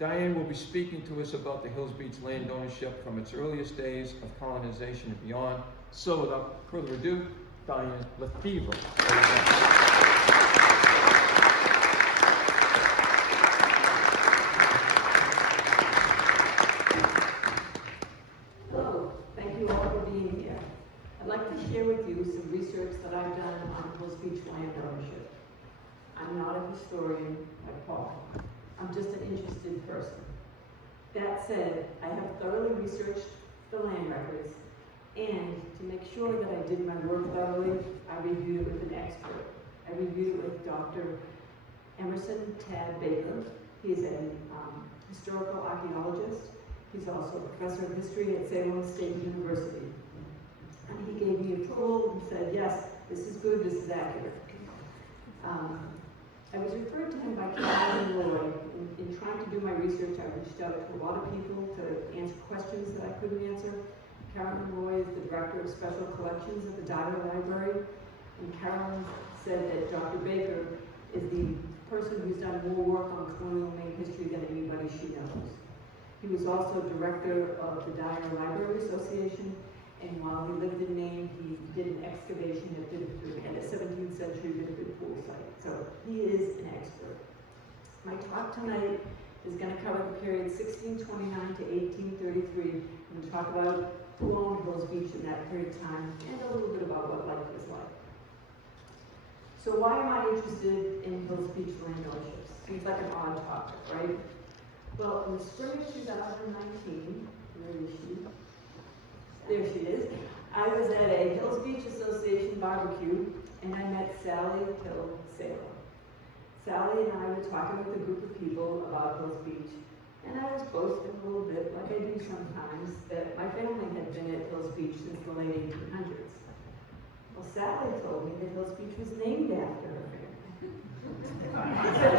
Diane will be speaking to us about the Hills Beach land ownership from its earliest days of colonization and beyond. So without further ado, Diane Lefebvre. Hello, thank you all for being here. I'd like to share with you some research that I've done on Hills Beach land ownership. I'm not a historian like Paul. I'm just an interested person. That said, I have thoroughly researched the land records, and to make sure that I did my work thoroughly, I reviewed it with an expert. I reviewed it with Dr. Emerson Tad Baker. He's a historical archaeologist. He's also a professor of history at Salem State University. And he gave me approval and said, yes, this is good, this is accurate. I was referred to him by Carolyn Lloyd. In trying to do my research, I reached out to a lot of people to answer questions that I couldn't answer. Carolyn Lloyd is the director of special collections at the Dyer Library. And Carolyn said that Dr. Baker is the person who's done more work on colonial Maine history than anybody she knows. He was also director of the Dyer Library Association, and while he lived in Maine, he did an excavation at Biddeford, at a 17th century Biddeford pool site. So he is an expert. My talk tonight is going to cover the period 1629 to 1833. I'm going to talk about who owned Hills Beach in that period of time, and a little bit about what life was like. So why am I interested in Hills Beach land ownership? Seems like an odd topic, right? Well, in the spring of 2019, where is she? There she is. I was at a Hills Beach Association barbecue, and I met Sally Hill Salem. Sally and I were talking with a group of people about Hills Beach, and I was boasting a little bit, like I do sometimes, that my family had been at Hills Beach since the late 1800s. Well, Sally told me that Hills Beach was named after her family. I said,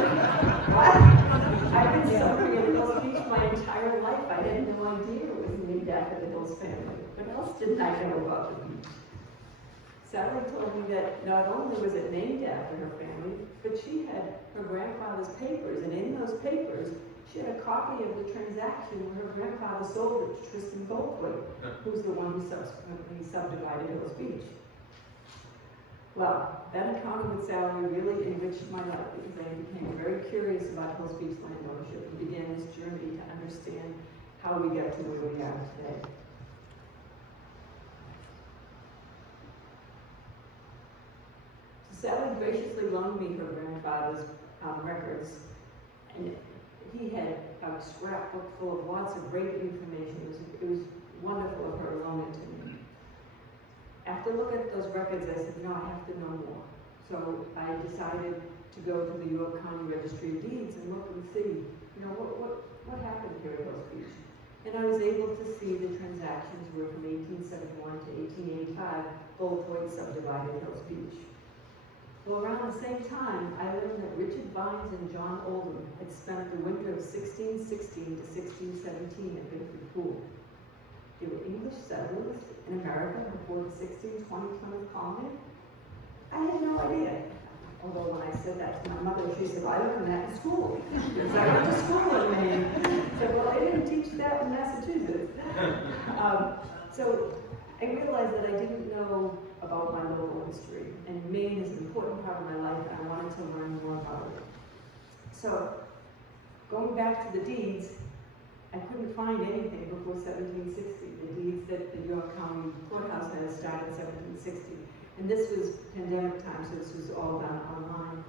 what? I've been suffering at Hills Beach my entire life. I had no idea it was named after the Hills family. What else didn't I know about the beach? Sally told me that not only was it named after her family, but she had her grandfather's papers, and in those papers, she had a copy of the transaction where her grandfather sold it to Tristan Goldthwait, who's the one who subsequently subdivided Hills Beach. Well, that encounter with Sally really enriched my life because I became very curious about Hills Beach land ownership and began this journey to understand how we got to where we are today. Sally graciously loaned me her grandfather's records, and he had a scrapbook full of lots of great information. It was wonderful of her to loan it to me. After looking at those records, I said, I have to know more. So I decided to go to the York County Registry of Deeds and look and see, what happened here at Hills Beach. And I was able to see the transactions were from 1871 to 1885, Goldthwait subdivided Hills Beach. Well, around the same time, I learned that Richard Vines and John Oldham had spent the winter of 1616 to 1617 at Biddeford Pool. They were English settlers in America before the 1620 Plymouth colony. I had no idea. Although when I said that to my mother, she said, I learned that in school. Because I went to school in Maine. I said, well, they didn't teach that in Massachusetts. So I realized that I didn't know about my local history, and Maine is an important part of my life, and I wanted to learn more about it. So, going back to the deeds, I couldn't find anything before 1760. The deeds that the York County Courthouse had started in 1760. And this was pandemic time, so this was all done online.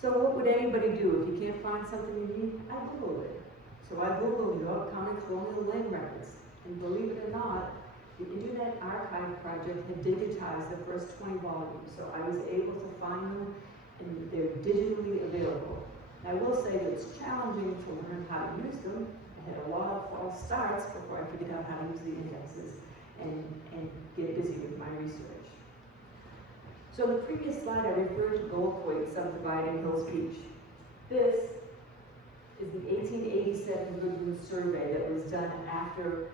So what would anybody do if you can't find something you need? I Googled it. So I Googled York County colonial land records, and believe it or not, the Internet Archive Project had digitized the first 20 volumes, so I was able to find them, and they're digitally available. I will say that it's challenging to learn how to use them. I had a lot of false starts before I figured out how to use the indexes and get busy with my research. So in the previous slide, I referred to Goldthwait subdividing Hills Beach. This is the 1887 Goodwin survey that was done after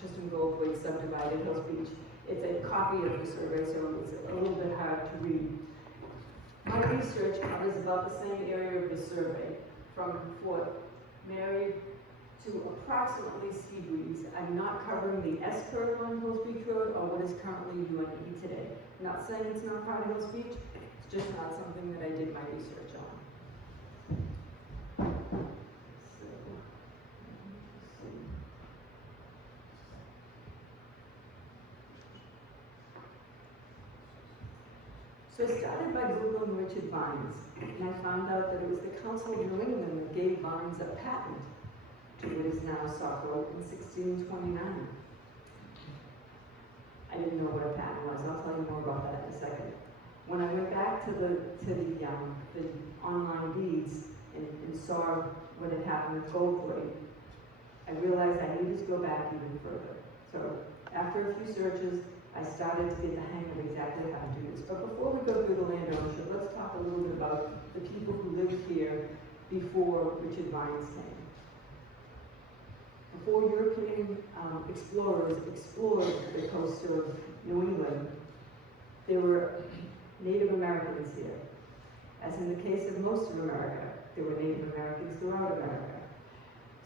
Tristan Goldthwait subdivided Hills Beach. It's a copy of the survey, so it's a little bit hard to read. My research covers about the same area of the survey, from Fort married to approximately Seabreeze. I'm not covering the S curve on Hills Beach Road or what is currently UNE today. I'm not saying it's not part of Hills Beach, it's just not something that I did my research on. So I started by Googling Richard Vines, and I found out that it was the Council of New England that gave Vines a patent to what is now Sauk Road in 1629. I didn't know what a patent was. I'll tell you more about that in a second. When I went back to the online deeds and saw what had happened with Goldthwait, I realized I needed to go back even further. So after a few searches, I started to get the hang of exactly how to do this. But before we go through the land ownership, let's talk a little bit about the people who lived here before Richard Vines came. Before European explorers explored the coast of New England, there were Native Americans here. As in the case of most of America, there were Native Americans throughout America.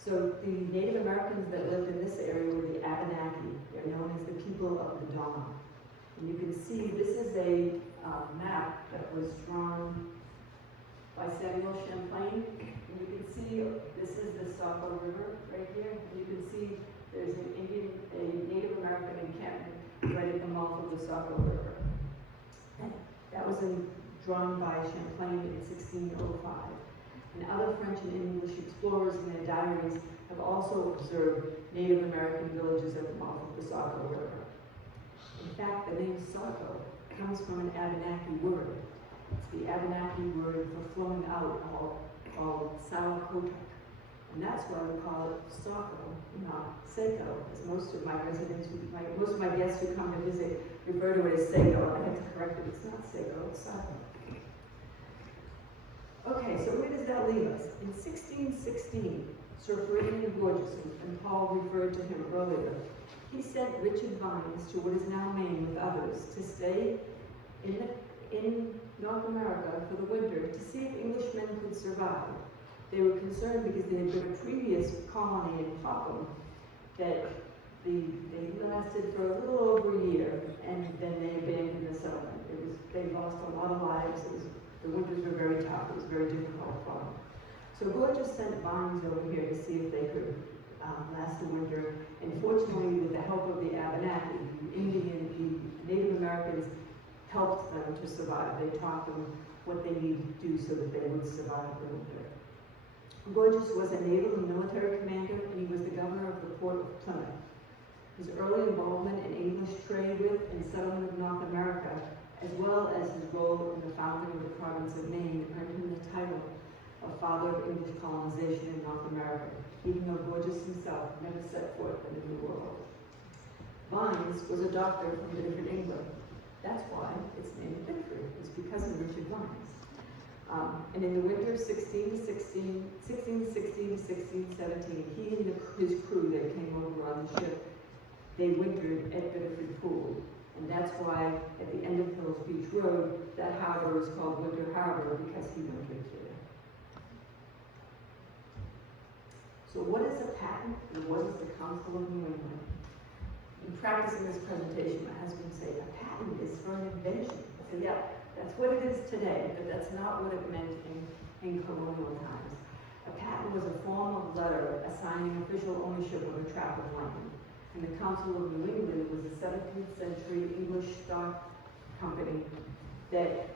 So the Native Americans that lived in this area were the Abenaki. They're known as the people of the dawn. And you can see this is a map that was drawn by Samuel Champlain. And you can see this is the Saco River right here. And you can see there's a Native American encampment right at the mouth of the Saco River. And that was drawn by Champlain in 1605. And other French and English explorers in their diaries have also observed Native American villages at the mouth of the Saco River. In fact, the name Saco comes from an Abenaki word. It's the Abenaki word for flowing out called Sawakotak. And that's why we call it Saco, not Saco, as most of my guests who come to visit refer to it as Saco. I have to correct it, it's not Saco, it's Saco. Okay, so where does that leave us? In 1616, Sir Ferdinand Gorges, and Paul referred to him earlier, he sent Richard Vines to what is now Maine with others to stay in North America for the winter to see if Englishmen could survive. They were concerned because there had been a previous colony in Popham that they lasted for a little over a year, and then they abandoned the settlement. They lost a lot of lives. The winters were very tough. It was very difficult for them. So Gorges sent Vines over here to see if they could last the winter. And fortunately, with the help of the Abenaki, the Native Americans helped them to survive. They taught them what they needed to do so that they would survive the winter. Gorges was a naval and military commander, and he was the governor of the port of Plymouth. His early involvement in English trade with and settlement of North America, as well as his role in the founding of the province of Maine, earned him the title of Father of English Colonization in North America, even though Gorges himself never set foot in the New World. Vines was a doctor from Biddeford, England. That's why it's named Biddeford. It's because of Richard Vines. And in the winter of 1616 to 1617, he and his crew that came over on the ship, they wintered at Biddeford Pool. And that's why at the end of Hills Beach Road, that harbor is called Winter Harbor because he wintered here. So what is a patent and what is the Council of New England? In practicing this presentation, my husband said, a patent is for an invention. I said, yeah, that's what it is today, but that's not what it meant in colonial times. A patent was a form of letter assigning official ownership of a tract of land. And the Council of New England was a 17th century English stock company that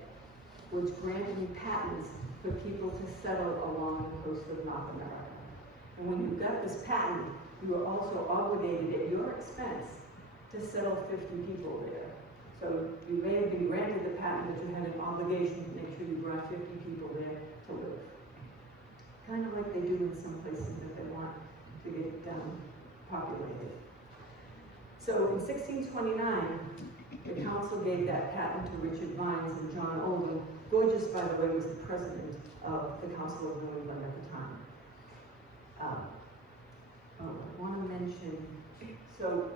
was granting patents for people to settle along the coast of North America. And when you got this patent, you were also obligated at your expense to settle 50 people there. So you may have been granted the patent, but you had an obligation to make sure you brought 50 people there to live. Kind of like they do in some places that they want to get populated. So in 1629, the council gave that patent to Richard Vines and John Olden. Gorges, by the way, was the president of the Council of New England at the time. I want to mention, so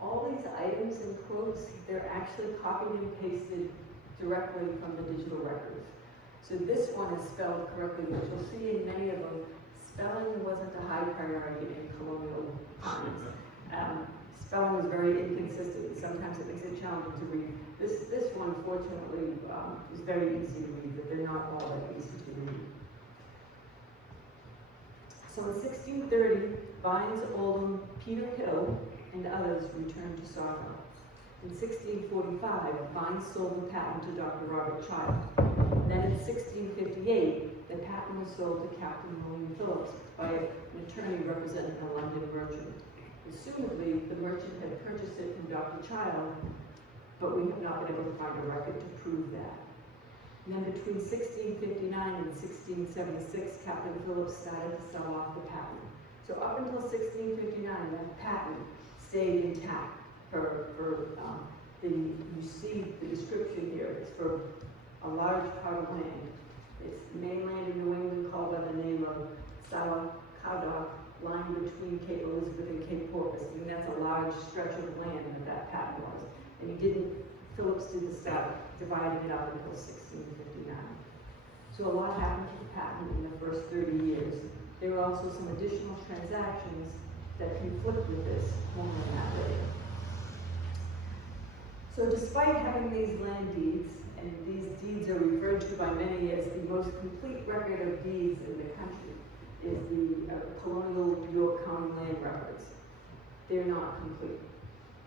all these items and quotes, they're actually copied and pasted directly from the digital records. So this one is spelled correctly, but you'll see in many of them Spelling wasn't a high priority in colonial times. Spelling was very inconsistent. Sometimes it makes it challenging to read. This one, fortunately, is very easy to read, but they're not all that easy to read. So in 1630, Vines, Oldham, Peter Hill, and others returned to Saco. In 1645, Vines sold the patent to Dr. Robert Child. Then in 1658, the patent was sold to Captain William Phillips by an attorney representing a London merchant. Assumedly, the merchant had purchased it from Dr. Child, but we have not been able to find a record to prove that. And then between 1659 and 1676, Captain Phillips started to sell off the patent. So up until 1659, that patent stayed intact you see the description here. It's for a large part of land. It's mainland in New England called by the name of Salacadog, lying between Cape Elizabeth and Cape Porpoise. I mean, that's a large stretch of land that patent was. And Phillips didn't start dividing it up until 1659. So a lot happened to the patent in the first 30 years. There were also some additional transactions that conflict with this, more on that later. So despite having these land deeds, and these deeds are referred to by many as the most complete record of deeds in the country, is the colonial York County land records. They're not complete.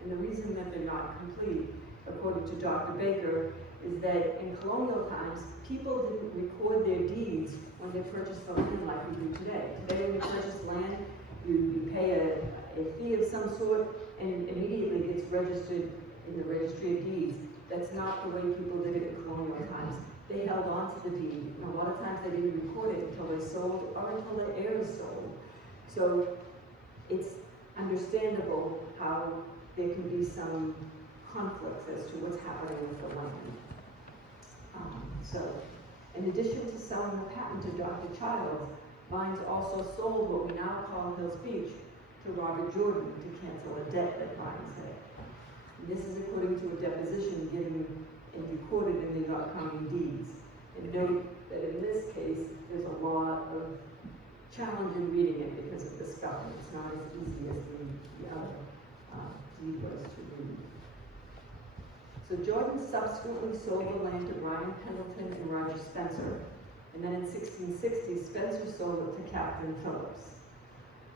And the reason that they're not complete, according to Dr. Baker, is that in colonial times, people didn't record their deeds when they purchased the land like we do today. Today, when you purchase land, you pay a fee of some sort, and immediately gets registered in the registry of deeds. That's not the way people did it in colonial times. They held on to the deed, and a lot of times they didn't record it until they sold or until their heirs sold. So it's understandable how there can be some conflicts as to what's happening with the land. So in addition to selling the patent to Dr. Childs, Vines also sold what we now call Hills Beach to Robert Jordan to cancel a debt that Vines had. This is according to a deposition given and recorded in the York County deeds. And note that in this case, there's a lot of challenge in reading it because of the spelling. It's not as easy as the other deed was to read. So Jordan subsequently sold the land to Brian Pendleton and Roger Spencer. And then in 1660, Spencer sold it to Captain Phillips.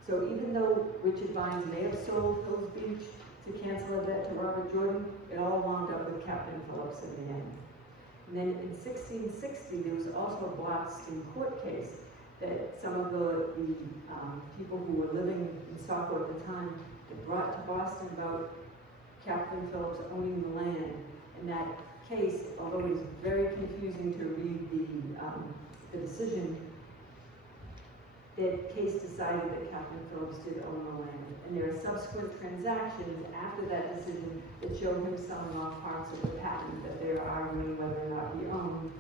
So even though Richard Vines may have sold Hills Beach to cancel a debt to Robert Jordan, it all wound up with Captain Phillips in the end. And then in 1660, there was also a Boston court case that some of the people who were living in Saco at the time had brought to Boston about Captain Phillips owning the land. And that case, although it was very confusing to read the decision, that case decided that Captain Phillips did own the land. And there are subsequent transactions after that decision that show him selling off parts of the patent that they're arguing whether or not he owned.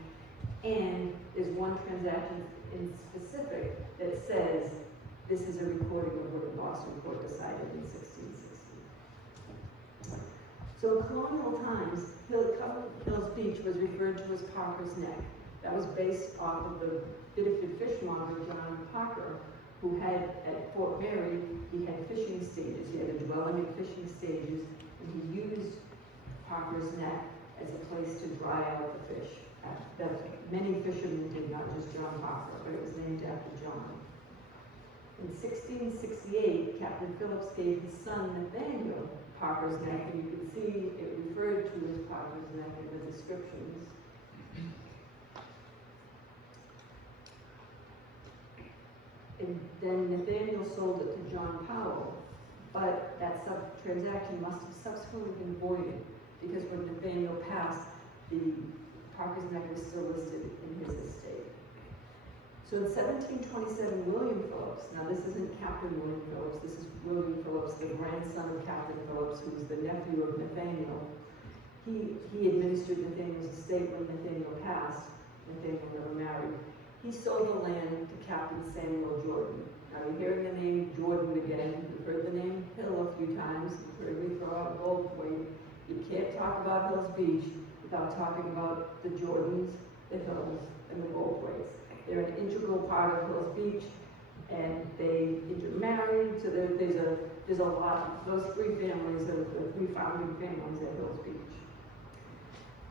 And there's one transaction in specific that says this is a recording of what the Boston court decided in 1660. So in colonial times, Hills Beach was referred to as Parker's Neck. That was based off of the Biddeford fishmonger, John Parker, who had, at Fort Mary, he had fishing stages. He had a dwelling and fishing stages, and he used Parker's Neck as a place to dry out the fish. That many fishermen did, not just John Parker, but it was named after John. In 1668, Captain Phillips gave his son Nathaniel Parker's Neck, and you can see it referred to as Parker's Neck in the descriptions. And then Nathaniel sold it to John Powell, but that transaction must have subsequently been voided because when Nathaniel passed, the Parker's Neck was still listed in his estate. So in 1727, William Phillips, now this isn't Captain William Phillips, this is William Phillips, the grandson of Captain Phillips, who was the nephew of Nathaniel. He administered Nathaniel's estate when Nathaniel passed. Nathaniel never married. He sold the land to Captain Samuel Jordan. Now you're hearing the name Jordan again. You've heard the name Hill a few times. You've heard me throw out Goldthwait. You can't talk about Hills Beach without talking about the Jordans, the Hills, and the Goldthwaits. They're an integral part of Hills Beach. and they intermarried, so there's a lot, those three families are the three founding families at Hills Beach.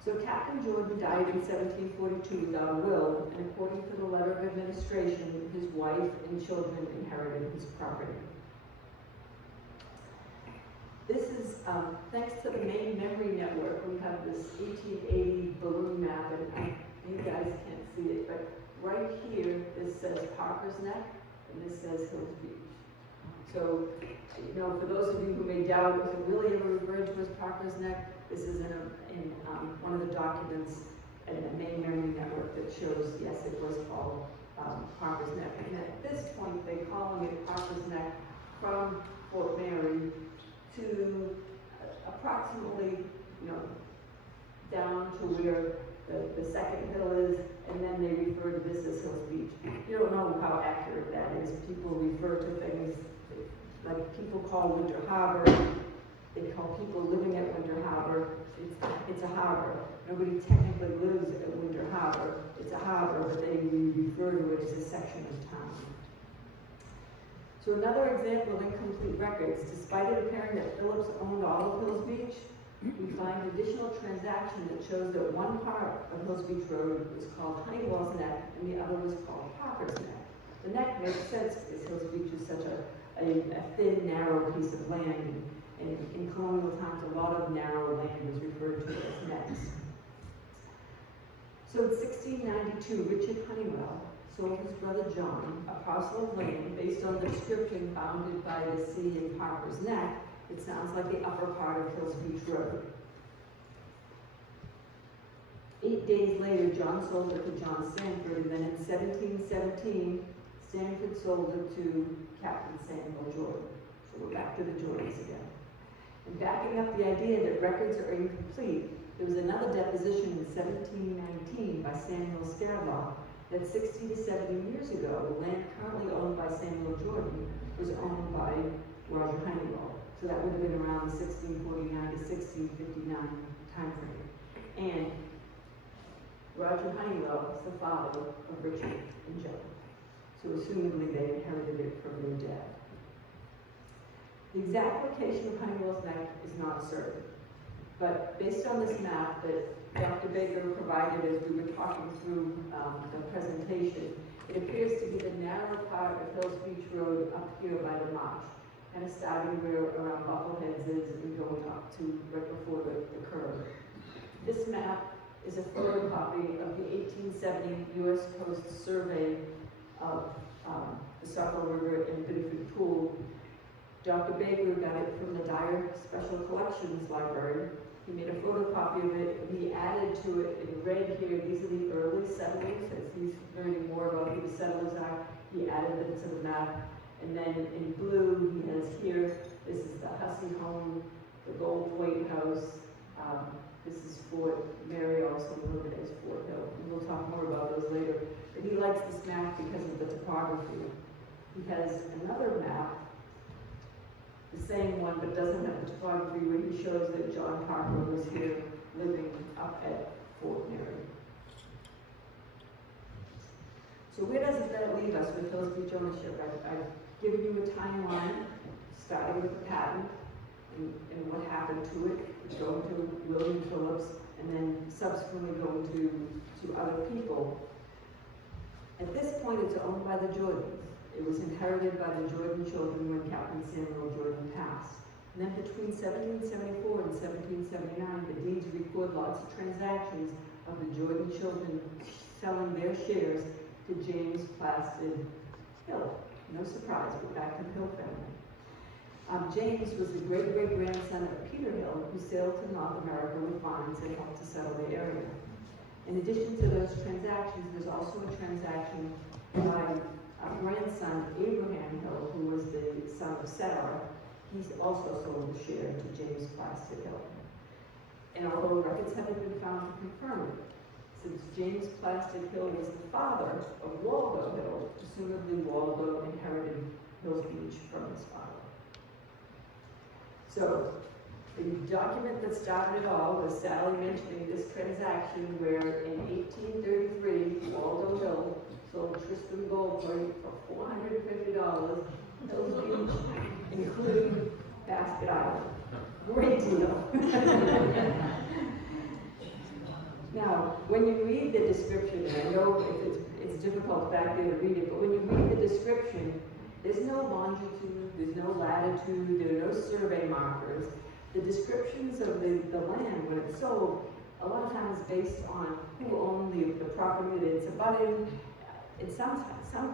So Captain Jordan died in 1742 without a will, and according to the letter of administration, his wife and children inherited his property. This is, thanks to the Maine Memory Network, we have this 1880 balloon map, and you guys can't see it, but right here, this says Parker's Neck, and this says Hills Beach. So, you know, for those of you who may doubt if it really ever referred to as Parker's Neck, this is in one of the documents in the Maine Memory Network that shows, yes, it was called Parker's Neck. And at this point, they're calling it Parker's Neck from Fort Mary to approximately, you know, down to where the second hill is, and then they refer to this as Hills Beach. You don't know how accurate that is. People refer to things, like people call Winter Harbor, they call people living at Winter Harbor, it's a harbor. Nobody technically lives at Winter Harbor. It's a harbor, but they refer to it as a section of town. So another example of incomplete records, despite it appearing that Phillips owned all of Hills Beach, we find additional transaction that shows that one part of Hills Beach Road was called Honeywell's Neck and the other was called Parker's Neck. The neck makes sense because Hills Beach is such a thin, narrow piece of land, and in colonial times a lot of narrow land was referred to as necks. So in 1692, Richard Honeywell sold his brother John a parcel of land based on the description bounded by the sea in Parker's Neck. It sounds like the upper part of Hills Beach Road. 8 days later, John sold it to John Sanford, and then in 1717, Sanford sold it to Captain Samuel Jordan. So we're back to the Jordans again. And backing up the idea that records are incomplete, there was another deposition in 1719 by Samuel Stadlaw that 60 to 70 years ago, the land currently owned by Samuel Jordan was owned by Roger Honeywell. So that would have been around the 1649 to 1659 time frame. And Roger Honeywell is the father of Richard and Joe. So assumably they inherited it from their dad. The exact location of Honeywell's Neck is not certain, but based on this map that Dr. Baker provided as we were talking through the presentation, it appears to be the narrow part of Hills Beach Road up here by the marsh, kind of starting where around Buffleheads is and going up to right before the curve. This map is a photocopy of the 1870 U.S. Coast Survey of the Saco River and Biddeford Pool. Dr. Baker got it from the Dyer Special Collections Library. He made a photocopy of it, and he added to it in red here, these are the early settlers, as he's learning more about who the settlers are. He added them to the map. And then in blue, he has here, this is the Hussey home, the Gold Plate House. This is Fort Mary, also known as Fort Hill. And we'll talk more about those later. But he likes this map because of the topography. He has another map, the same one, but doesn't have the topography, where he shows that John Parker was here living up at Fort Mary. So where does that leave us with Hills Beach ownership? I've given you a timeline, starting with the patent and what happened to it, going to William Phillips, and then subsequently going to other people. At this point, it's owned by the Jordans. It was inherited by the Jordan children when Captain Samuel Jordan passed. And then between 1774 and 1779, the deeds record lots of transactions of the Jordan children selling their shares to James Plastid Hill. No surprise, we're back to the Hill family. James was the great-great-grandson of Peter Hill, who sailed to North America with farms and helped to settle the area. In addition to those transactions, there's also a transaction by grandson Abraham Hill, who was the son of Sarah. He's also sold a share to James Plastid Hill. And although records haven't been found to confirm it, since James Plastid Hill was the father of Waldo Hill, presumably Waldo inherited Hills Beach from his father. So, the document that started it all was Sally mentioning this transaction where in 1833, Waldo Hill sold Tristan Goldthwait for $450 including Basket Island. Great deal. Now, when you read the description, and I know it's difficult back there to read it, but when you read the description, there's no longitude, there's no latitude, there are no survey markers. The descriptions of the land when it's sold, a lot of times based on who owned the property that it's abutting. In some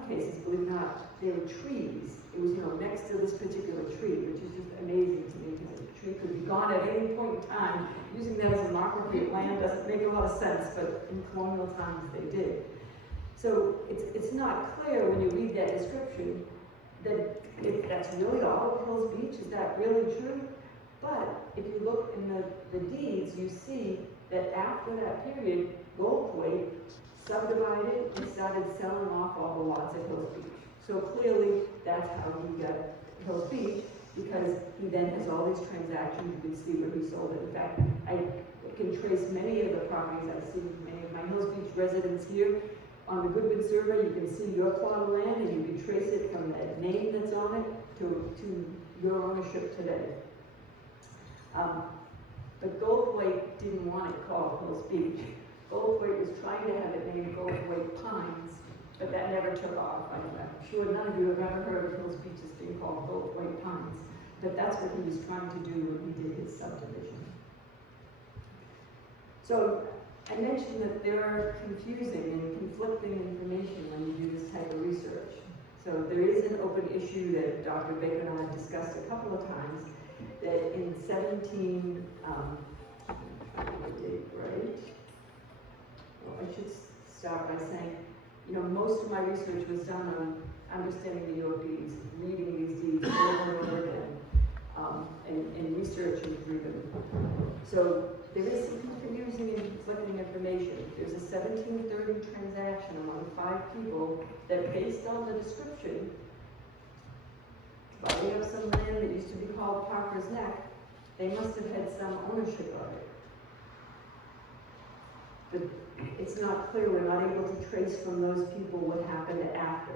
cases, believe it or not, there were trees. It was, next to this particular tree, which is just amazing to me because the tree could be gone at any point in time. Using that as a marker for your land doesn't make a lot of sense, but in colonial times they did. So it's not clear when you read that description that if that's really all of Hills Beach, is that really true? But if you look in the deeds, you see that after that period, Goldthwait subdivided and started selling off all the lots at Hills Beach. So clearly, that's how he got Hills Beach, because he then has all these transactions. You can see where he sold it. In fact, I can trace many of the properties I've seen, many of my Hills Beach residents here. On the Goodwin survey, you can see your plot of land, and you can trace it from that name that's on it to your ownership today. But Goldthwait didn't want it called Hills Beach. Goldthwait was trying to have it named Goldthwait Pines, but that never took off. I'm sure none of you have ever heard of Hills Beach as being called Goldthwait Pines, but that's what he was trying to do when he did his subdivision. So I mentioned that there are confusing and conflicting information when you do this type of research. So there is an open issue that Dr. Baker and I have discussed a couple of times, that in 17, I should start by saying, most of my research was done on understanding the York deeds, reading these deeds over and over again, and researching through them. So there is some confusing and conflicting information. There's a 1730 transaction among 5 people that, based on the description, buying up some land that used to be called Parker's Neck, they must have had some ownership of it. But it's not clear, we're not able to trace from those people what happened after.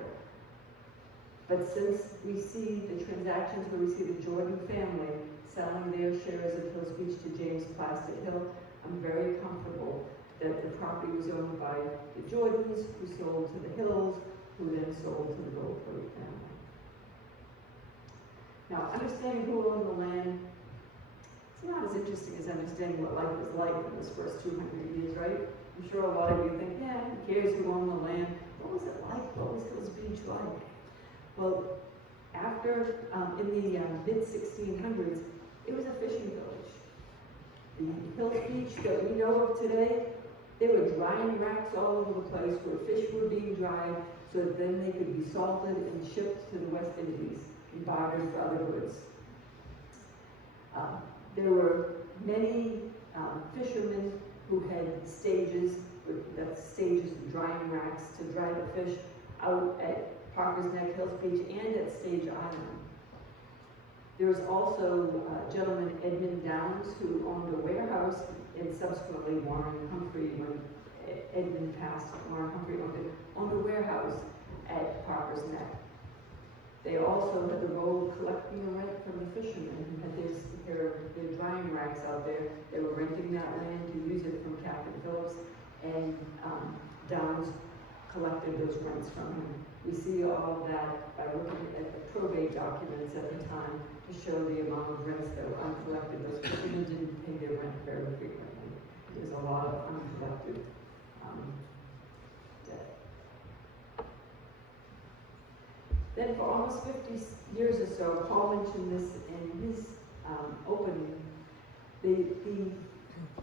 But since we see the transactions where we see the Jordan family selling their shares of Hills Beach to James Plastic Hill, I'm very comfortable that the property was owned by the Jordans, who sold to the Hills, who then sold to the Goldthwait family. Now, understanding who owned the land, it's not as interesting as understanding what life was like in those first 200 years, right? I'm sure a lot of you think, yeah, who cares who owned the land? What was it like? What was Hills Beach like? Well, after, in the mid-1600s, it was a fishing village. The Hills Beach that we know of today, there were drying racks all over the place where fish were being dried so that then they could be salted and shipped to the West Indies and bartered for other goods. There were many fishermen who had stages, that's stages and drying racks to dry the fish out at Parker's Neck, Hills Beach, and at Stage Island. There was also gentleman Edmund Downs, who owned a warehouse, and subsequently Warren Humphrey, when Edmund passed, Warren Humphrey owned a warehouse at Parker's Neck. They also had the role of collecting the rent from the fishermen who had their drying racks out there. They were renting that land to use it from Captain Phillips, and Downs collected those rents from him. We see all of that by looking at the probate documents at the time to show the amount of rents that were uncollected. Those fishermen didn't pay their rent very frequently. There's a lot of uncollected debt. Then for almost 50 years or so, Paul mentioned this in his opening, the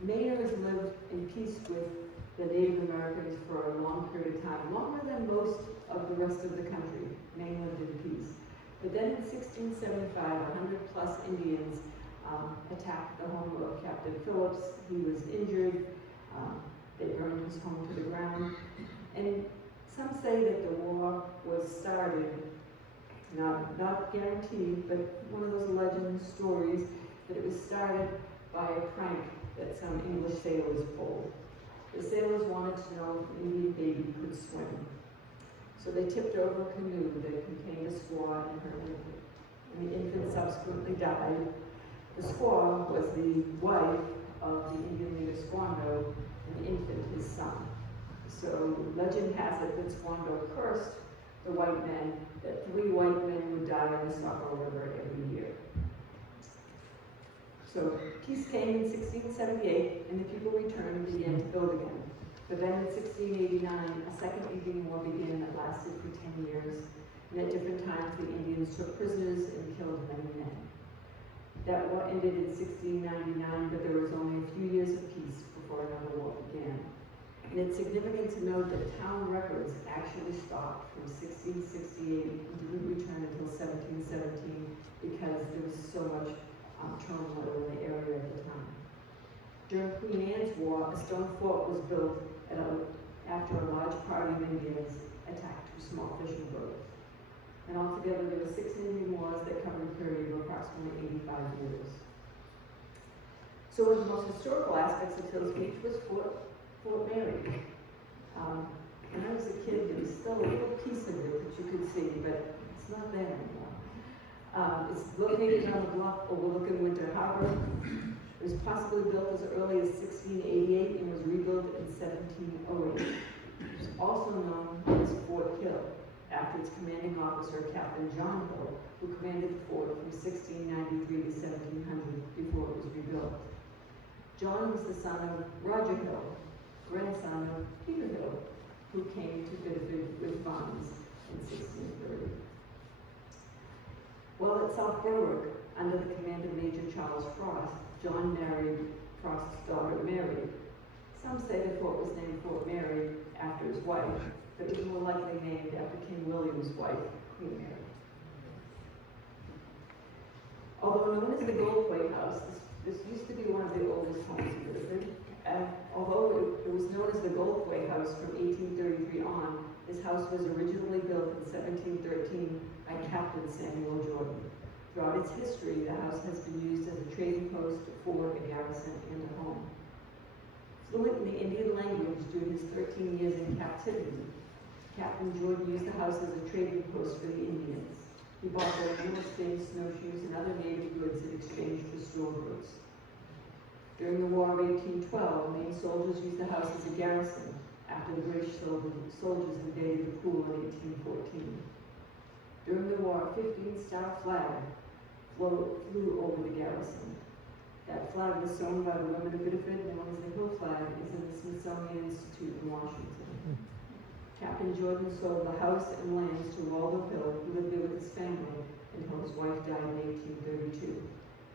Mainers lived in peace with the Native Americans for a long period of time, longer than most of the rest of the country. Maine lived in peace. But then in 1675, 100 plus Indians attacked the home of Captain Phillips. He was injured. They burned his home to the ground. And some say that the war was started, not guaranteed, but one of those legend stories, that it was started by a prank that some English sailors pulled. The sailors wanted to know if the Indian baby could swim. So they tipped over a canoe that contained a squaw and her infant. and the infant subsequently died. The squaw was the wife of the Indian leader Squando, and the infant his son. So legend has it that Squando cursed the white men, that 3 white men would die on the Saco River every year. So peace came in 1678, and the people returned and began to build again. But then in 1689, a second Indian war began that lasted for 10 years, and at different times the Indians took prisoners and killed many men. That war ended in 1699, but there was only a few years of peace before another war began. And it's significant to note that town records actually stopped from 1668 and didn't return until 1717 because there was so much turmoil in the area at the time. During Queen Anne's War, a stone fort was built after a large party of Indians attacked 2 small fishing boats. And altogether, there were 6 Indian wars that covered a period of approximately 85 years. So one of the most historical aspects of Hills Beach was Fort Mary. When I was a kid, there was still a little piece of it that you could see, but it's not there anymore. It's located on the bluff overlooking Winter Harbor. It was possibly built as early as 1688 and was rebuilt in 1708. It was also known as Fort Hill, after its commanding officer, Captain John Hill, who commanded the fort from 1693 to 1700 before it was rebuilt. John was the son of Roger Hill, grandson of Peter Hill, who came to Biddeford with funds in 1630. While at South Berwick, under the command of Major Charles Frost, John married Frost's daughter Mary. Some say the fort was named Fort Mary after his wife, but it was more likely named after King William's wife, Queen Mary. Although known as the Goldthwaite House, this used to be one of the oldest homes in Biddeford. Although it was known as the Goldthwaite House from 1833 on, this house was originally built in 1713 by Captain Samuel Jordan. Throughout its history, the house has been used as a trading post, a fort, a garrison, and a home. Fluent in the Indian language during his 13 years in captivity, Captain Jordan used the house as a trading post for the Indians. He bought their skins, snowshoes, and other native goods in exchange for store goods. During the War of 1812, Maine soldiers used the house as a garrison after the British soldiers invaded the pool in 1814. During the war, a 15-star flag flew over the garrison. That flag was sewn by the women of Biddeford, known as the Hill flag, is in the Smithsonian Institute in Washington. Captain Jordan sold the house and lands to Waldo Hill, who lived there with his family until his wife died in 1832.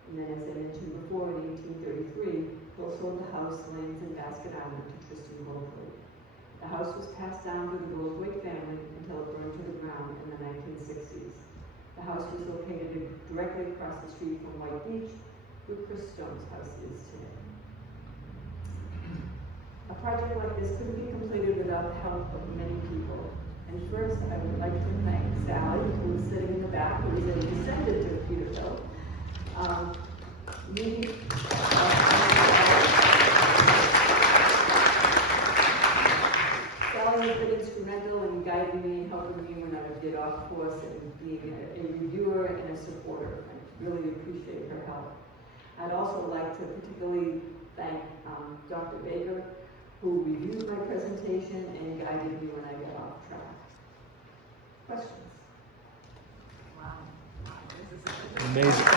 And then, as I mentioned before, in 1833, Hill sold the house, lands, and Basket Island to Tristan Goldthwaite. The house was passed down to the Goldthwaite family until it burned to the ground in the 1960s. The house was located directly across the street from White Beach, where Chris Stone's house is today. A project like this couldn't be completed without the help of many people. And first, I would like to thank Sally, who is sitting in the back, who is a descendant of Peterbilt. Sally has been instrumental in guiding me and helping me when I would get off course and being a reviewer and a supporter. I really appreciate her help. I'd also like to particularly thank Dr. Baker, who reviewed my presentation and guided me when I got off track. Questions? Wow. Amazing.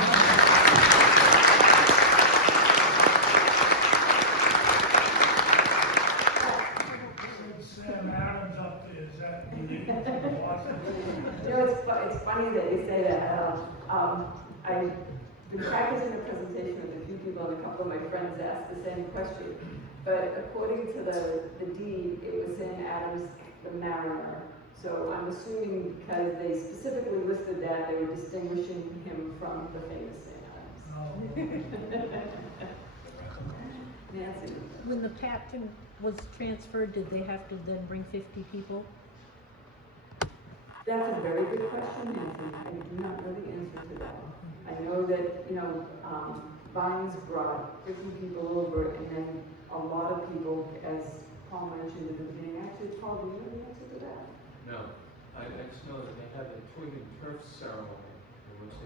Sam Adams up there, is that unique to Boston? You know, it's funny that you say that. I've been practicing a presentation with a few people, and a couple of my friends asked the same question. But according to the deed, it was in Adams the Mariner. So I'm assuming because they specifically listed that, they were distinguishing him from the famous Sam Adams. Nancy? When the captain was transferred, did they have to then bring 50 people? That's a very good question, Nancy. I do not know the answer to that. I know that, Vines brought 50 people over, and then a lot of people, as Paul mentioned at the beginning. Actually, Paul, do you know the answer to that? No, I just know that they had a twig and turf ceremony which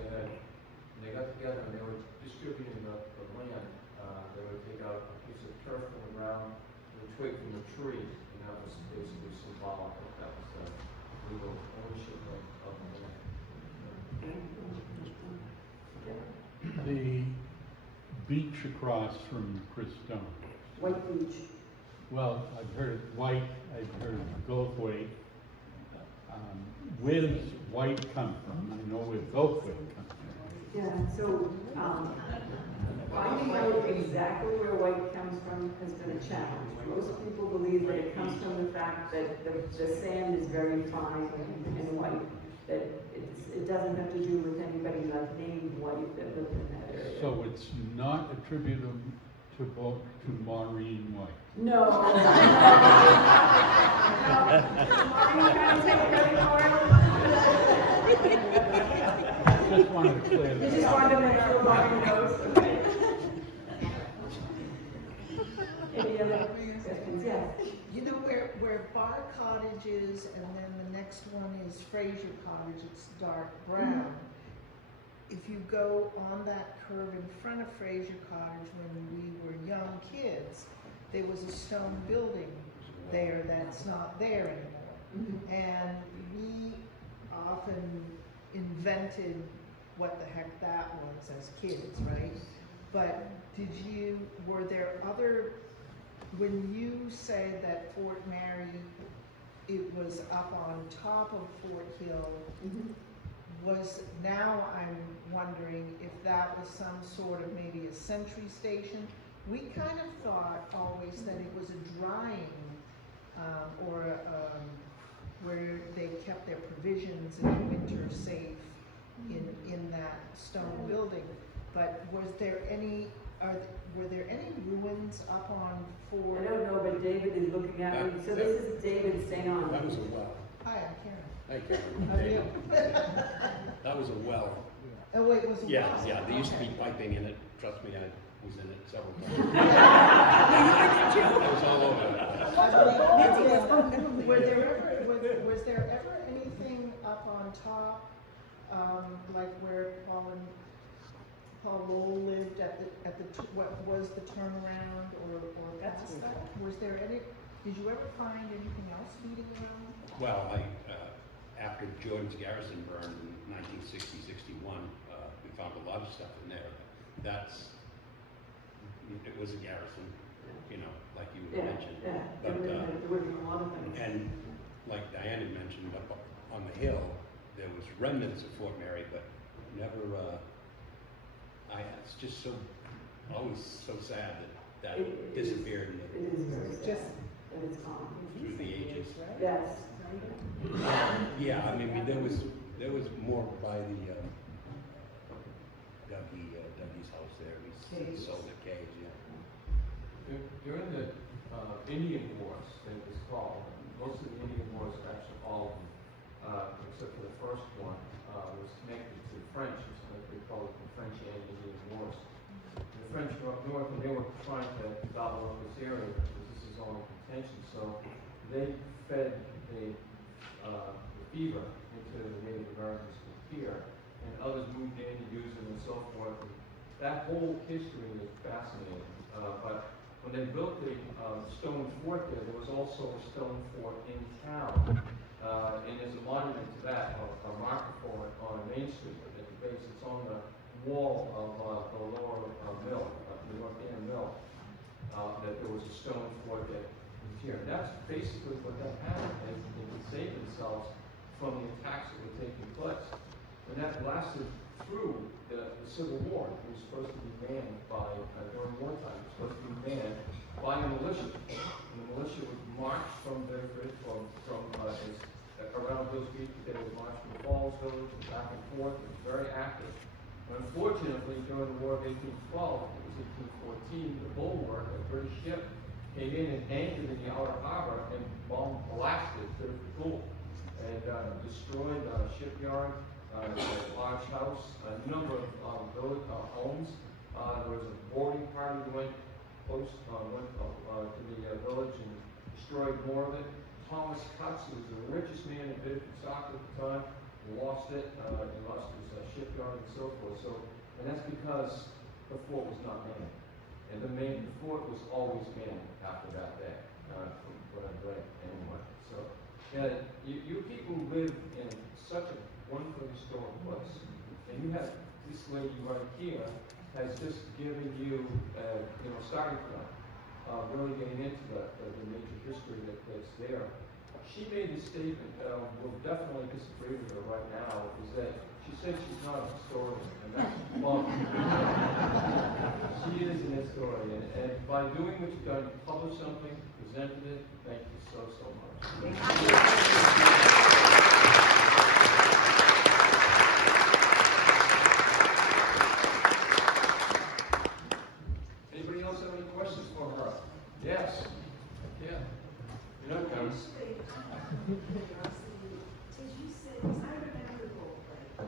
they got together and they were distributing the land. They would take out a piece of turf from the ground, and a twig from a tree, and that was basically symbolic of that was the legal ownership of the land. The beach across from Chris Stone. White Beach. Well, I've heard White, I've heard Goldthwaite. Where does White come from? I know where Goldthwaite comes from. Yeah, so, finding out exactly where white comes from has been a challenge. Most people believe that it comes from the fact that the sand is very fine and white, that it doesn't have to do with anybody like named White that lived in that area. So it's not attributable to Maureen White. No. No. Maureen trying to take credit for it? Just wanted to clear You that just up. wanted to make sure Maureen knows, okay? Any other questions? Yes. You know where Bar Cottage is, and then the next one is Fraser Cottage, it's dark brown. If you go on that curve in front of Fraser Cottage when we were young kids, there was a stone building there that's not there anymore. And we often invented what the heck that was as kids, right? But were there other, when you say that Fort Mary, it was up on top of Fort Hill, now I'm wondering if that was some sort of maybe a sentry station. We kind of thought always that it was a drying, where they kept their provisions in the winter safe in that stone building. But were there any ruins up on Fort? I don't know, but David is looking at me, so this is David staying on. That was a well. Hi, I'm Karen. Hey, Karen. How are you? That was a well. Oh, wait, it was a Yeah, well? yeah, there used to be piping in it. Trust me, I was in it several times. I was all over it. Was there ever anything up on top, like where Paul Lowell lived at what was the turnaround or past that? Was there any? Did you ever find anything else feeding around? Well, after Jordan's Garrison burned in 1960-61, we found a lot of stuff in there. It was a garrison, you know, like you mentioned. Yeah, But, there would be a lot of things. and like Diane had mentioned, up on the hill, there was remnants of Fort Mary, but never, it's just always so sad that disappeared It is very sad that it's gone. through the ages. Yes. Yeah, I mean, there was more by the, Dougie's house there, he sold the cage, yeah. During the Indian Wars, it was called, most of the Indian Wars, actually all of them, except for the first one, was connected to the French, so they called it the French and Indian Wars. The French were up north and they were trying to gobble up this area because this is all in contention, so they fed the fever into the Native Americans with fear, and others moved in to use them and so forth. And that whole history is fascinating, but when they built the stone fort there was also a stone fort in town, and there's a monument to that, a marker for it on Main Street at the base. It's on the wall of the lower mill, the North End Mill, that there was a stone fort that was here. And that's basically what that happened, and they could save themselves from the attacks that were taking place. And that lasted through the Civil War. It was supposed to be manned by, during wartime, it was supposed to be manned by a militia. And the militia would march from Biddeford, around those beaches. They would march from the Falls Village and back and forth. It was very active. Unfortunately, during the War of 1812, it was 1814, the Bulwark, a British ship, came in and anchored in the outer harbor and blasted Biddeford Pool and destroyed a shipyard, a large house, a number of village homes. There was a boarding party that went close, went to the village and destroyed more of it. Thomas Cutts, who was the richest man in Biddeford, Stock at the time, lost it, he lost his shipyard and so forth. So, and that's because the fort was not manned. And the fort was always manned after that day, from what I've read anyway. So, yeah, you people live in such a wonderful historic place. And you have this lady right here has just given you, starting point, really getting into the major history that's there. She made a statement, we'll definitely disagree with her right now, is that she said she's not a historian, and that's wrong. She is an historian, and by doing what you've done, you published something, presented it, thank you so much. Anybody else have any questions for her? Yes. Yeah. You know, guys. Did you say, because I remember the whole play.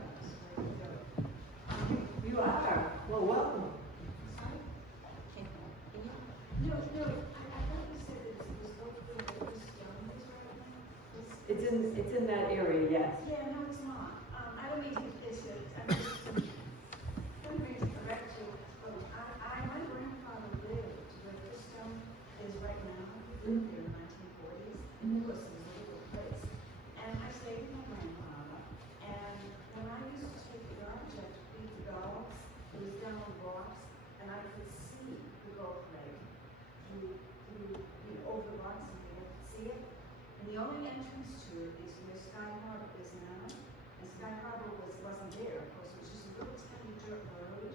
You are. Well, welcome. Sorry? No, I thought you said it was located where the stone is right now. It's in that area, yes. Yeah, no, it's not. I don't mean to be facetious. I'm just, I'm going to correct you. My grandfather lived where the stone is right now. He lived there in the 1940s. And it was a little place. And I stayed with my grandfather. And when I used to take the garbage out to feed the dogs, it was down on rocks, and I could see the gold leg over the rocks, and you could see it. And the only entrance to it is where Sky Harbor is now. And Sky Harbor wasn't there, of course. It was just a little tiny dirt road.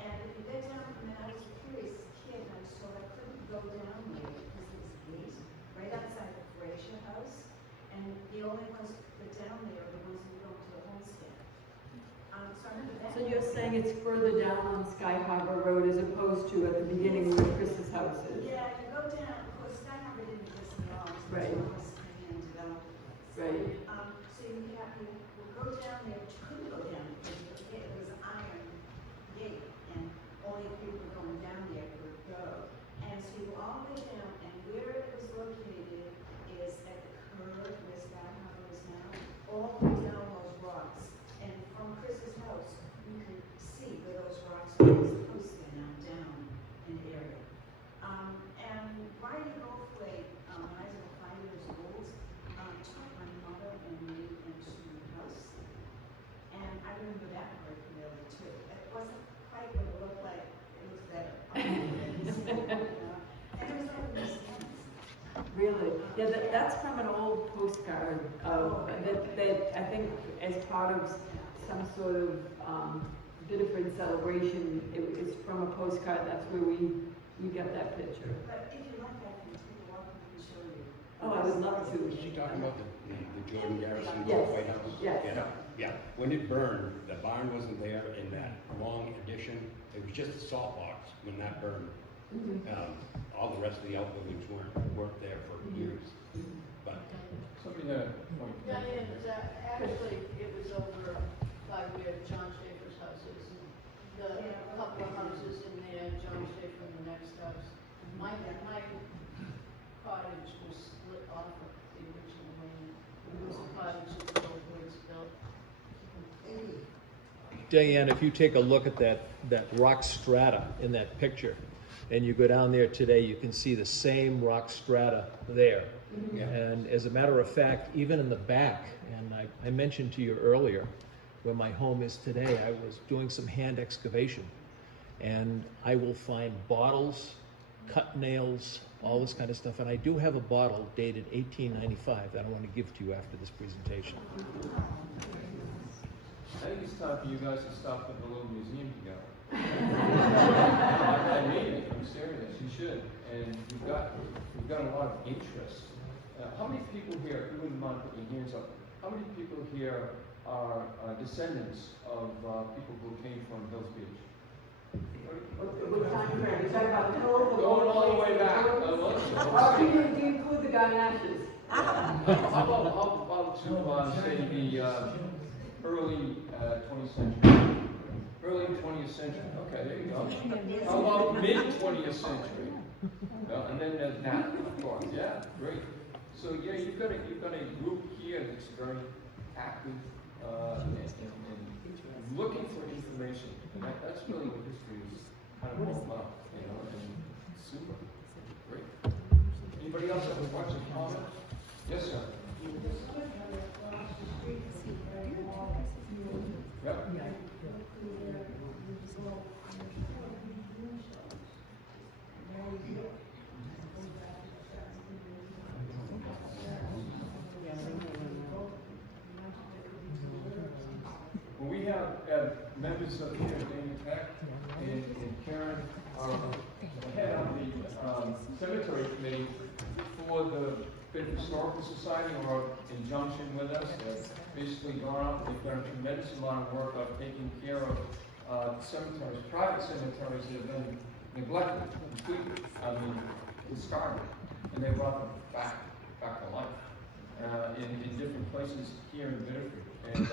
And if you get down, and I was curious as a kid, and I was told I couldn't go down there because there was a gate right outside the Fraser house. And the only ones that down there are the ones who go to the homestead. So I remember that. So you're saying it's further down on Sky Harbor Road as opposed to at the beginning where Chris's house is? Yeah, you go down, of course, Sky Harbor didn't exist at all. So Right. it was coming in and developed. Right. So you would go down there, but you couldn't go down because it was an iron gate, and only people going down there could go. And so you go all the way down, and where it was located is at the curve where Sky Harbor is now, all the way down those rocks. And from Chris's house, you could see where those rocks are. There's a post there now down in the area. And riding Gulfway, when I was about 5 years old, took my mother and me into the house. And I remember that part clearly too. It wasn't quite what it looked like. It was better. And it was like museums. Really? Yeah, that's from an old postcard of, that I think as part of some sort of Biddeford celebration, it's from a postcard, that's where we got that picture. But if you like, I can take a walk and show you. Oh, I would love to. Is she talking about the Jordan Garrison Yes. White House? Yes. Yeah. When it burned, the barn wasn't there in that long addition. It was just a salt box when that burned. All the rest of the outbuildings weren't there for years. But Somebody had a point. Diane, actually, it was over by where John Schaefer's house is. The couple of houses in there, John Schaefer in the next house. My cottage was split off of the original land. It was a cottage that the old boys built. Diane, if you take a look at that rock strata in that picture, and you go down there today, you can see the same rock strata there. Yeah. And as a matter of fact, even in the back, and I mentioned to you earlier, where my home is today, I was doing some hand excavation, and I will find bottles, cut nails, all this kind of stuff. And I do have a bottle dated 1895 that I want to give to you after this presentation. I think it's time for you guys to stop at the little museum together. I mean it, I'm serious, you should. And you've got a lot of interest. How many people here, if you wouldn't mind putting your hands up, how many people here are descendants of people who came from Hills Beach? What time frame? Is that about the whole? Going all the way back. Or do you include the Garnashes? How about to say the early 20th century? Early 20th century. Okay, there you go. How about mid 20th century? And then there's that, of course. Yeah, great. So yeah, you've got a group here that's very active and looking for information. And that's really what history is kind of all about, you know, and super. Great. Anybody else have a question, comment? Yes, sir. Yep. Well, we have members of here, Dana Peck and Karen, are head of the cemetery committee for the Biddeford Historical Society, or in junction with us. They've basically gone out, they've done a tremendous amount of work of taking care of cemeteries, private cemeteries that have been neglected, completely, discarded, and they brought them back to life in different places here in Biddeford. And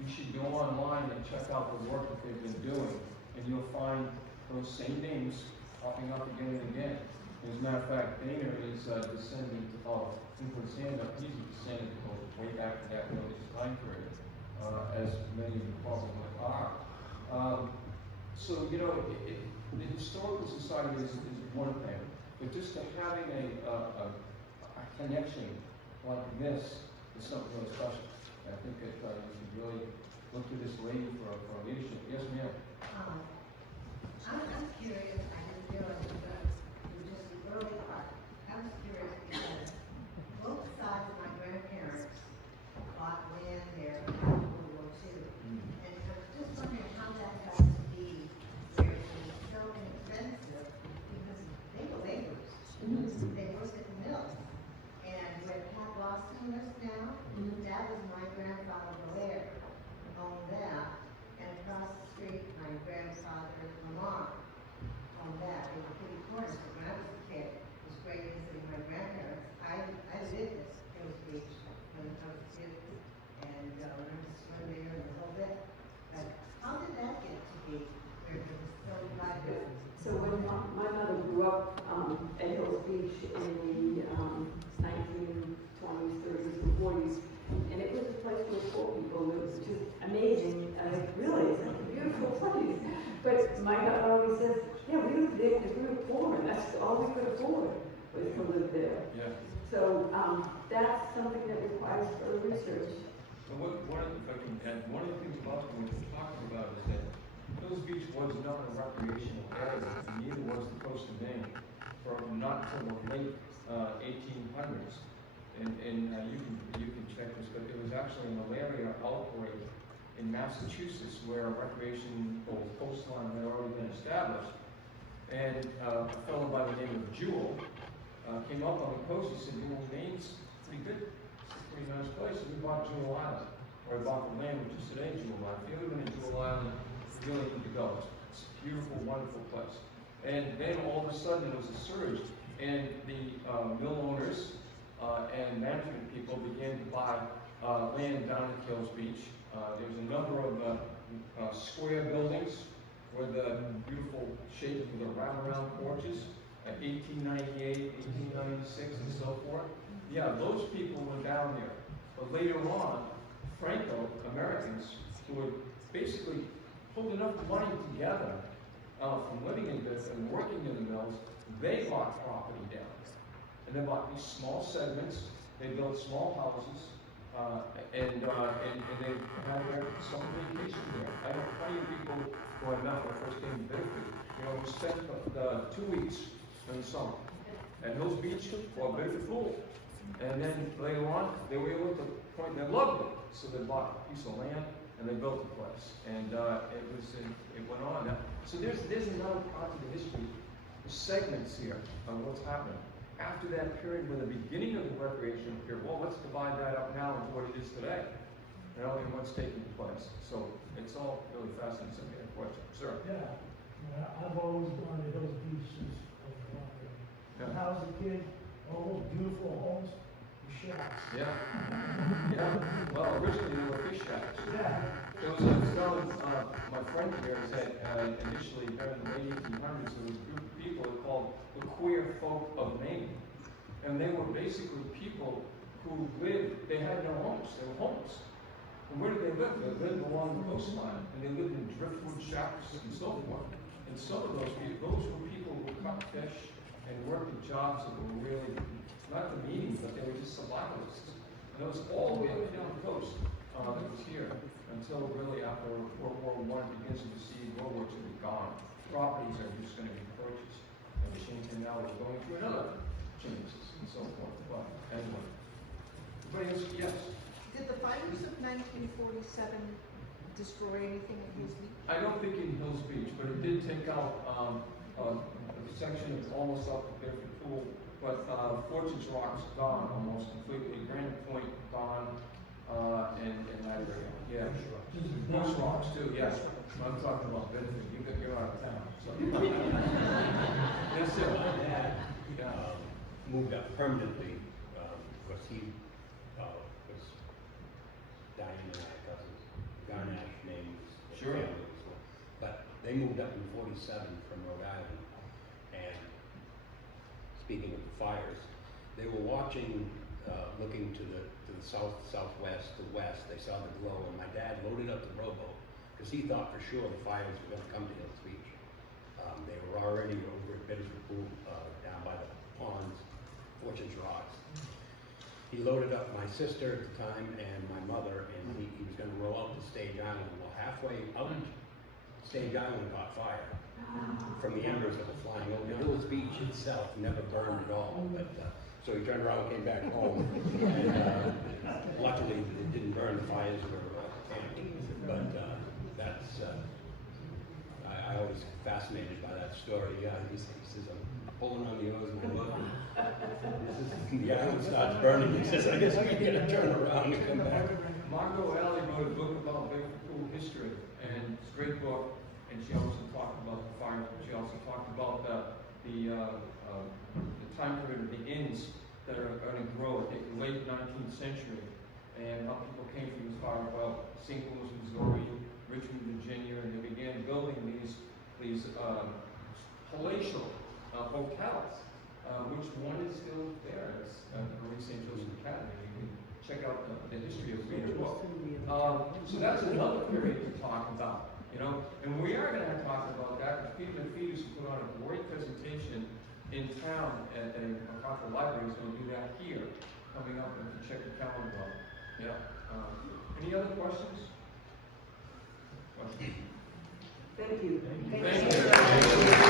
you should go online and check out the work that they've been doing, and you'll find those same names popping up again and again. As a matter of fact, Dana is descendant of, he put his hand up, he's a descendant that goes way back to that earliest time period, as many of you probably are. So, you know, the Historical Society is one thing, but just to having a connection like this is something really special. I think that you should really look to this lady for leadership. Yes, ma'am. I'm curious, I didn't realize it was just the early part. I was curious because both sides of my grandparents bought land there after World War II. And I was just wondering how that got to be where it was so inexpensive because they were laborers. They worked at the mills. And where Pat Boston lives now, that was my grandfather Blair owned that. And across the street, my grandfather Lamar owned that. They were pretty corners. But when I was a kid, it was great visiting my grandparents. I lived this Hills Beach when I was a kid, and learned to swim there and the whole bit. But how did that get to be where it was so divided? So when my mother grew up at Hills Beach in the 1920s, 30s, and 40s, and it was a place for poor people. It was just amazing. Really, it's like a beautiful place. But my dad always says, yeah, we lived there because we were poor, and that's all we could afford was to live there. Yeah. So that's something that requires further research. So one of the things about what we're talking about is that Hills Beach was not a recreational area, and neither was the coast of Maine, from not until the late 1800s. And you can check this, but it was actually a malaria outbreak in Massachusetts where a recreation coastline had already been established. And a fellow by the name of Jewell came up on the coast. He said, you know, Maine's pretty good. It's a pretty nice place. And we bought Jewell Island, or bought the land, which is today Jewell Island. If you live in Jewell Island, you really need to go. It's a beautiful, wonderful place. And then all of a sudden there was a surge, and the mill owners and management people began to buy land down at Hills Beach. There was a number of square buildings with a beautiful shape with the wraparound porches, 1898, 1896, and so forth. Yeah, those people were down there. But later on, Franco-Americans who had basically pulled enough money together from living in Biddeford and working in the mills, they bought property down there. And they bought these small segments, they built small houses, and they had their summer vacation there. I know plenty of people who I met when I first came to Biddeford, you know, who spent 2 weeks in the summer at Hills Beach or Biddeford Pool. And then later on, they were able to point, they loved it, so they bought a piece of land and they built the place. And it went on. Now, so there's another part of the history, the segments here of what's happening. After that period, when the beginning of the recreational period, well, let's divide that up now into what it is today, you know, and what's taking place. So it's all really fascinating. Something a question, sir. Yeah, I've always gone to Hills Beach since I was young. Yeah. When I was a kid, all those beautiful homes were shacks. Yeah. Yeah. Well, originally they were fish shacks. Yeah. There was a fellow, my friend here said, initially back in the late 1800s, there was a group of people called the queer folk of Maine. And they were basically people who lived, they had no homes, they were homeless. And where did they live? They lived along the coastline, and they lived in driftwood shacks and so forth. And some of those people, those were people who caught fish and worked at jobs that were really, not demeaning, but they were just survivalists. And it was all the way up down the coast that was here, until really after World War I begins to recede, World War II is gone. Properties are just gonna be purchased and changed, and now we're going through another changes and so forth. But anyway, anybody else? Yes. Did the fires of 1947 destroy anything in Hills Beach? I don't think in Hills Beach, but it did take out a section of almost up the Biddeford Pool. But Fortune's Rock's gone almost completely. Granite Point gone, and that area. Yeah. Moose Rocks too. Yes. I'm talking about Biddeford. You're out of town. So. Yes, sir. My dad Yeah. moved up permanently because he was Diane and I cousins. Garnash names. Sure. But they moved up in '47 from Rhode Island, and speaking of the fires, they were watching, looking to the south, southwest, the west. They saw the glow, and my dad loaded up the rowboat because he thought for sure the fires were going to come to Hills Beach. They were already over at Biddeford Pool, down by the ponds, Fortune's Rocks. He loaded up my sister at the time and my mother, and he was going to row out to Stage Island. Well, halfway out, Stage Island caught fire from the embers that were flying over. Hills Beach itself never burned at all, but so he turned around and came back home. And luckily, it didn't burn. The fires were tamed. But that's I always fascinated by that story. Yeah, he says I'm pulling on the oars and I look. The island starts burning. He says, I guess we gotta turn around and come back. Margot Alley wrote a book about Biddeford Pool history, and it's a great book. And she also talked about the fires, but she also talked about the time period of the inns that are going to grow. I think late 19th century, and how people came from as far as St. Louis, Missouri, Richmond, Virginia, and they began building these palatial hotels, which one is still there. It's Marie St. Joseph Academy. You can check out the history of the book. So that's another period to talk about. You know, and we are going to talk about that. Peter McPheeters put on a great presentation in town at the MacArthur Library. He's going to do that here, coming up, and check the calendar out. Yeah. Any other questions? Thank you. Thank you.